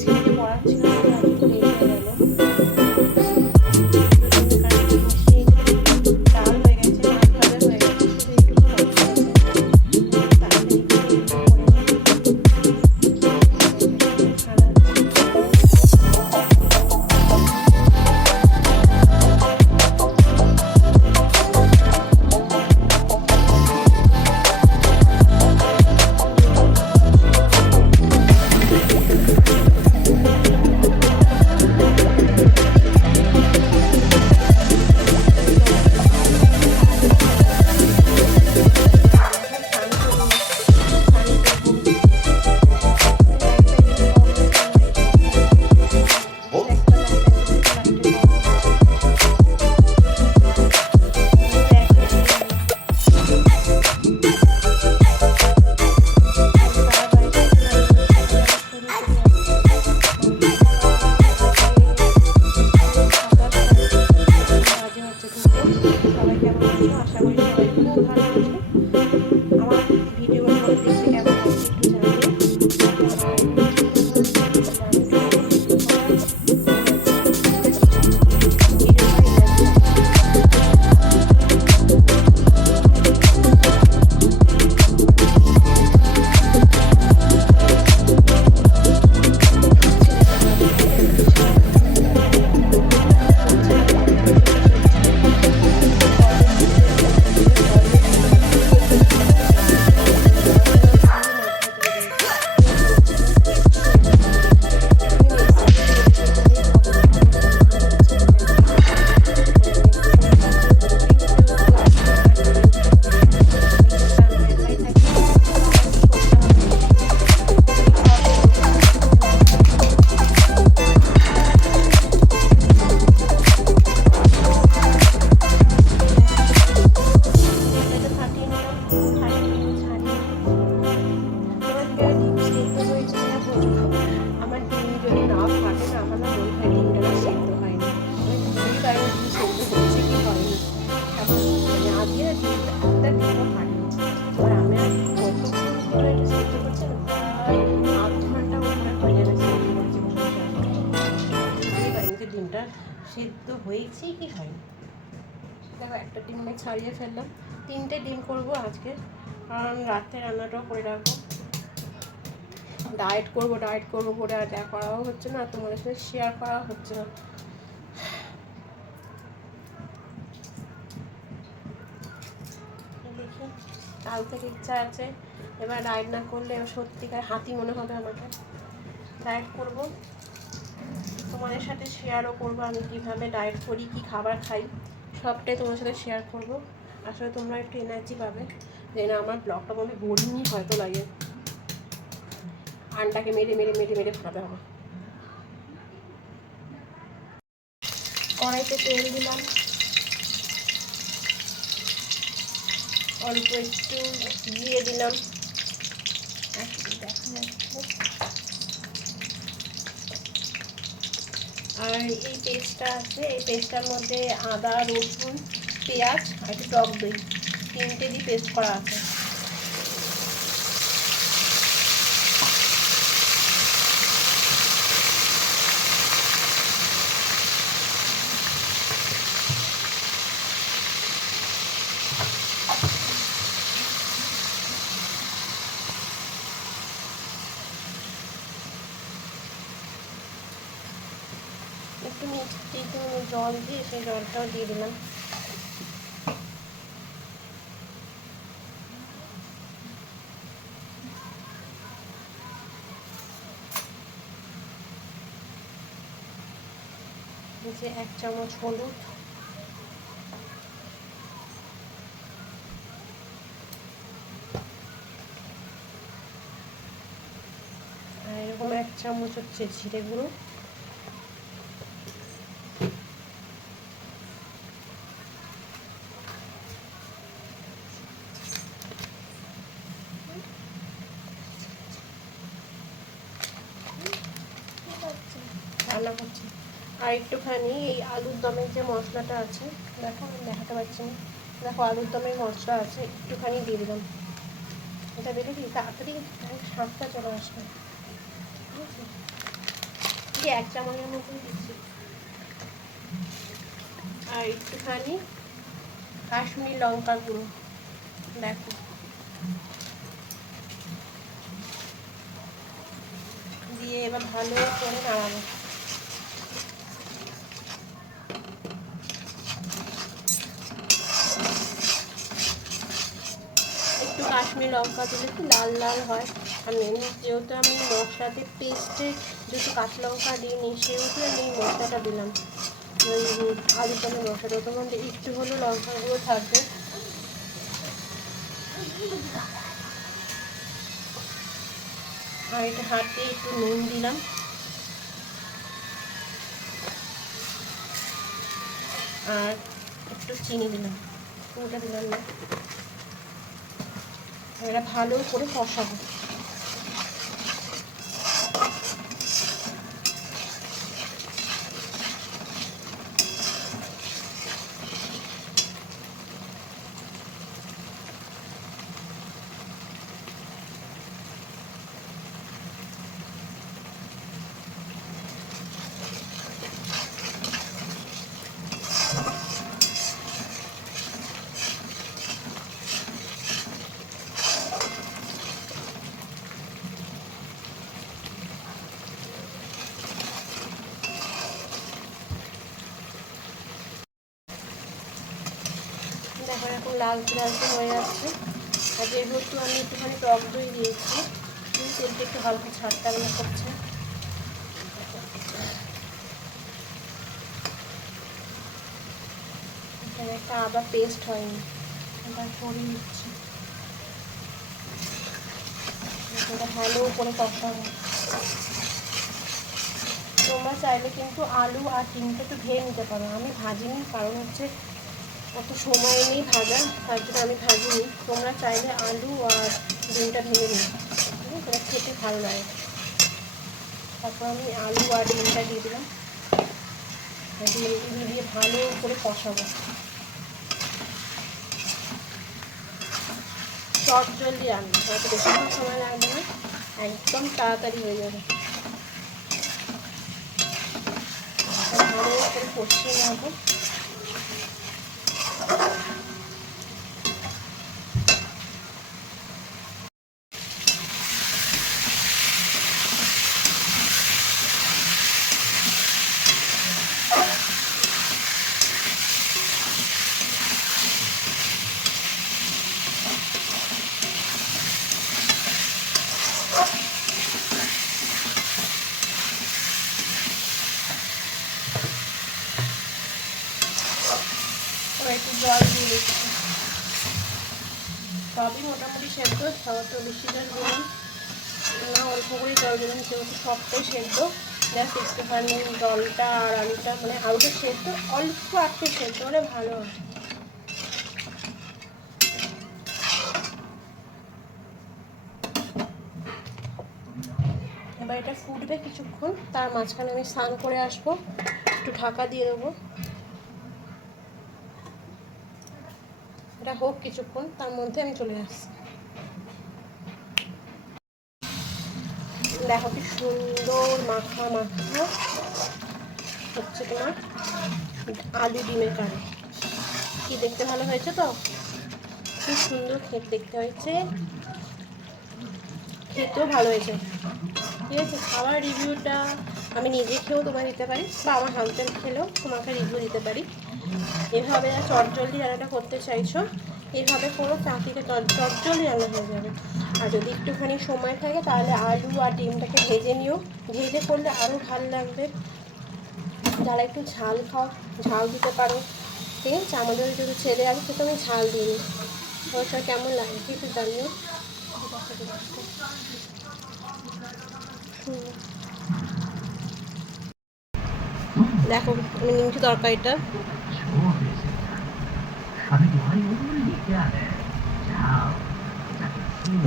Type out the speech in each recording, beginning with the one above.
ছেলেকে পড়াচ্ছিল একটু লেট হয়ে গেল। ডাল হয়ে গেছে, মাছ ভাজা হয়ে গেছে, শুধু এইটুকু বাকি আছে। তাড়াতাড়ি করে এগুলো করে নিই। সিদ্ধ হয়েছে কি হয়নি। দেখো একটা ডিম আমি ছাড়িয়ে ফেললাম। 3টে ডিম করবো আজকে, কারণ রাতে রান্নাটাও করে রাখবো। ডায়েট করবো করে আর যা করাও হচ্ছে না, তোমাদের সাথে শেয়ার করা হচ্ছে না। দেখি, কাল থেকে ইচ্ছা আছে, এবার ডায়েট না করলে সত্যিকার হাতি মনে হবে আমাকে। ডায়েট করবো, তোমাদের সাথে শেয়ারও করবো আমি কীভাবে ডায়েট করি, কী খাবার খাই, সবটাই তোমার সাথে শেয়ার করবো। আসলে তোমরা একটু এনার্জি পাবে, যে না আমার ব্লগটা মনে বোরিংই হয়তো লাগে, আন্ডাকে মেরে মেরে মেরে মেরে খাবে হবে। কড়াইতে তেল দিলাম, অল্প একটু দিয়ে দিলাম, আর এই পেস্টটা আছে, এই পেস্টটার মধ্যে আদা, রসুন, পেঁয়াজ আর একটু টক দই, 3টে দিয়ে পেস্ট করা আছে। একটু মিষ্টি, একটু জল দিয়ে সেই জলটাও দিয়ে দিলাম। যে 1 চামচ হলুদ, আর এরকম 1 চামচ হচ্ছে জিরে গুঁড়ো, রান্না করছি, আর একটুখানি এই আলুর দমের যে মশলাটা আছে, দেখো আমি দেখাতে পারছি না, দেখো আলুর দমের মশলা আছে, একটুখানি দিয়ে দিলাম। এটা দিলে কি তাড়াতাড়ি স্বাদটা চলে আসবে। ঠিক আছে, এই 1 চামচের মতো দিচ্ছি। আর একটুখানি কাশ্মীরি লঙ্কার গুঁড়ো, দেখো দিয়ে এবার ভালো করে নাড়াবো। একটু কাশ্মীরি লঙ্কা দিলে কি লাল লাল হয়। আর এমনি যেহেতু আমি মশলাতে পেস্টে যেহেতু কাঁচা লঙ্কা দিইনি, সেহেতু আমি এই মশলাটা দিলাম। ওই আলুর দমের মশলাটা ওটার মধ্যে একটু হলেও লঙ্কা গুঁড়ো থাকবে। আর এটা হাত দিয়ে একটু নুন দিলাম, আর একটু চিনি দিলাম, পুরোটা দিলাম না। এটা ভালো করে কষাবো। দেখো এখন লালচে লালচে হয়ে যাচ্ছে। আর যেহেতু আমি একটুখানি টক দই দিয়েছি, তেলটা একটু হালকা ছাড়টা করছে। এখানে একটা আদা পেস্ট হয়নি, এটা সরিয়ে দিচ্ছি। এটা ভালো করে কষাবো। তোমরা চাইলে কিন্তু আলু আর ডিমটা একটু ভেজে নিতে পারো, আমি ভাজিনি, কারণ হচ্ছে অত সময় নেই ভাজা, তার জন্য আমি ভাজিনি। তোমরা চাইলে আলু আর ডিমটা ভেজে নিও, সেটা খেতে ভালো লাগে। তারপর আমি আলু আর ডিমটা দিয়ে দিলাম, দিয়ে ভালো করে কষাবো। চট জলদি রান্না, হয়তো বেশিক্ষণ সময় লাগবে না, একদম তাড়াতাড়ি হয়ে যাবে। ভালো করে কষিয়ে নেবো। একটু জল দিয়ে দিচ্ছি, সবই মোটামুটি সেদ্ধ, তো বেশি জল দিলাম না, অল্প করে জল দিলাম, যেহেতু সবটাই সেদ্ধ। জাস্ট একটুখানি জলটা আর আলুটা, মানে আলুটা সেদ্ধ অল্প একটু সেদ্ধ হলে ভালো হয়। এবার এটা ফুটবে কিছুক্ষণ, তার মাঝখানে আমি স্নান করে আসবো, একটু ঢাকা দিয়ে দেবো। এটা হোক কিছুক্ষণ, তার মধ্যে আমি চলে আসছি। দেখো কি সুন্দর মাখা মাখা হচ্ছে তোমার আলু ডিমের কারি। কি দেখতে ভালো হয়েছে তো, খুব সুন্দর দেখতে হয়েছে, খেতেও ভালো হয়েছে। ঠিক আছে, খাবার রিভিউটা আমি নিজে খেয়েও তোমায় দিতে পারি, বা আমার হাজব্যান্ড খেলেও তোমাকে রিভিউ দিতে পারি। এভাবে চটজলদি রান্নাটা করতে চাইছো, এইভাবে করো, চাকরিতে চটজলদি রান্না হয়ে যাবে। আর যদি একটুখানি সময় থাকে তাহলে আলু আর ডিমটাকে ভেজে নিও, ভেজে করলে আরও ভালো লাগবে। যারা একটু ঝাল খাও, ঝাল দিতে পারো। ঠিক আছে, আমাদের যদি ছেলে আছে সেটা আমি ঝাল দিই। ওইটা কেমন লাগে কিন্তু জানিও। দেখো আমি নিমছি তরকারিটা,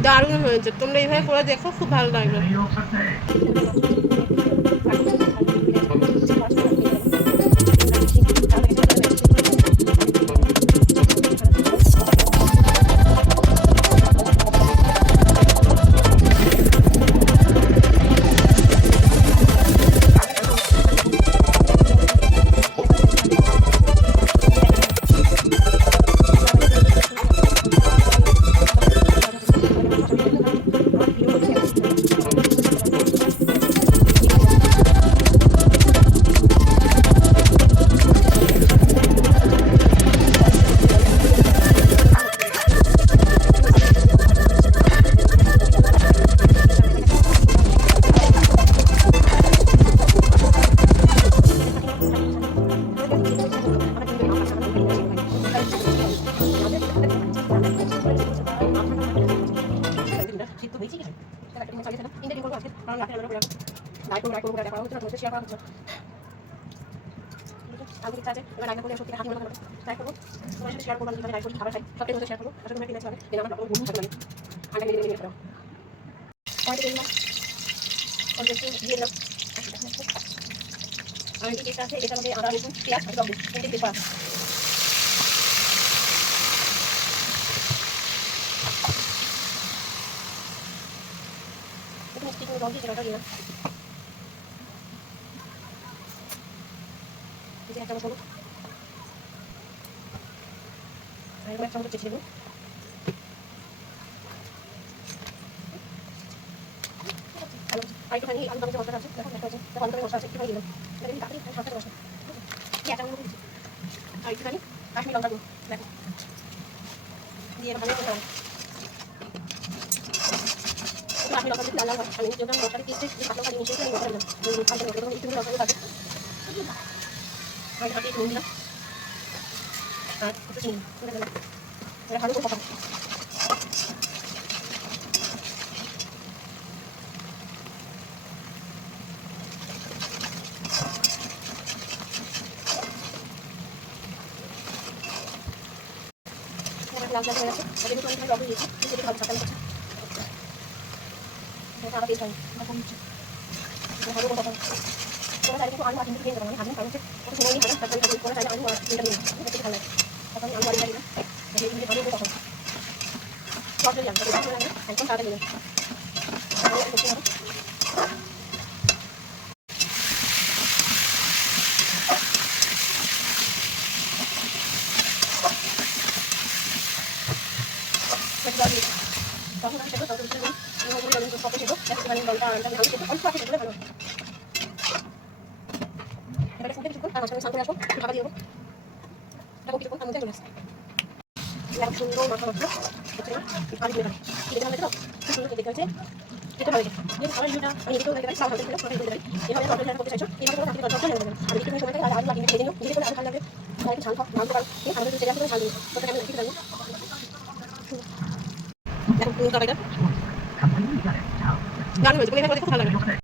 দারুণ হয়েছে। তোমরা এইভাবে করে দেখো, খুব ভালো লাগবে। ডায়েট করবো দেখা হচ্ছে না, তোমার শেয়ার করা হচ্ছে আমি ইচ্ছা আছে এবার রান্না করলে সত্যি হাতি মনে হবে ট্রাই করবো তোমার সাথে শেয়ার করবো আমি কীভাবে ডায়েট করি খাবার খাই সবটাই তোমাদের শেয়ার করবো আসলে তোমরা কিনেছি হবে আমার ডক্টর ঘুম থাকতে লাগে আগে মিলে মিলে ফেরাও অনেক দিলাম অল্প একটু দিয়ে দিলাম আর এই কেকটা আছে এটার মধ্যে আদা রসুন পেঁয়াজ আর সব তিনটে কেক করা একটু মিষ্টি জল দিয়ে সেটা দিলাম এই যে এক চামচ হলুদ আর এরকম এক চামচ চেঁচে দেবো আর একটুখানি আলু দামের মশলা আছে দেখো একটা আছে আলু দামের মশলা আছে একটুখানি দিলাম এটা দিন তাড়াতাড়ি সাতটা মশলা এক চামচ দিচ্ছি আর একটুখানি কাশ্মীর লঙ্কা গুঁড়ো দেখো দিয়ে ভালো করে কাশ্মীর লঙ্কা দিয়ে লাল লাল হয় আমি যেটা মশলাটা দিয়েছি যে কাঁচা লঙ্কা মিশিয়ে আমি মশলা দিলাম কাঁচা লঙ্কা একটু লঙ্কা থাকে আর হাতে একটু নুন দিলাম আর একটু চিনি দিলাম এটা ভালো করে পকাবো লাল লাল হয়ে গেছে ওদের ভিতরে আমি লবণ দিয়েছি সেটা ভালো ছাকানো হচ্ছে এটা আবার পেস্ট হয় এখন হচ্ছে ভালো করে পকাবো তোমরা চাইলে কিন্তু আলু আর ডিমটা দিয়ে দেবো আমি ভাজলাম কারণ হচ্ছে কত সময় নিয়ে ভাজলাম তারপরে তোমরা চাইলে আলু আর ডিমটা দিয়ে দেবো দেখতে ভালো লাগে তখন আমি আলু আর ডিমটা দিলাম দিয়ে দিয়ে ভালো করে পকাবো সব দিয়ে দিলাম একদম তাড়াতাড়ি দিলাম করতে হবে তখন আমি সেটা তত কত সেটা একটুখানি জলটা ভালো সেটা অল্প আছে সেগুলো ভালো এবারে ফুটে কিছুক্ষণ তার মাঝখানে স্নান করে আসবো একটু ঢাকা দিয়ে দেবো ঢাকা কিছুক্ষণ তার মধ্যে চলে আসছে এরকম সুন্দর মাথা মাথা হচ্ছে না পানি দিয়ে খেতে ভালো লাগে তো খুব সুন্দর দেখতে হচ্ছে খেতে ভালো লাগে যেহেতু আমার ভিডিওটা আমি এদিকেও দেখতে পারি সব ভালো খেতে পারি এভাবে অর্ডার যারা করতে চাইছো এইভাবে কোনো থাকলে দরকার হয়ে যাবে আমি একটু সময় থাকে আর আলু বাটিয়ে খেয়ে নিও নিজে করে আলু ভালো লাগে আর একটু ঝাল খাও ঝাল তো পারো ঠিক আমাদের ছেলে আসলে ঝাল দিই তোকে আমি রেখে দেবো দেখো পুরো তরকারিটা দারুণ হয়েছে খুব ভালো লাগে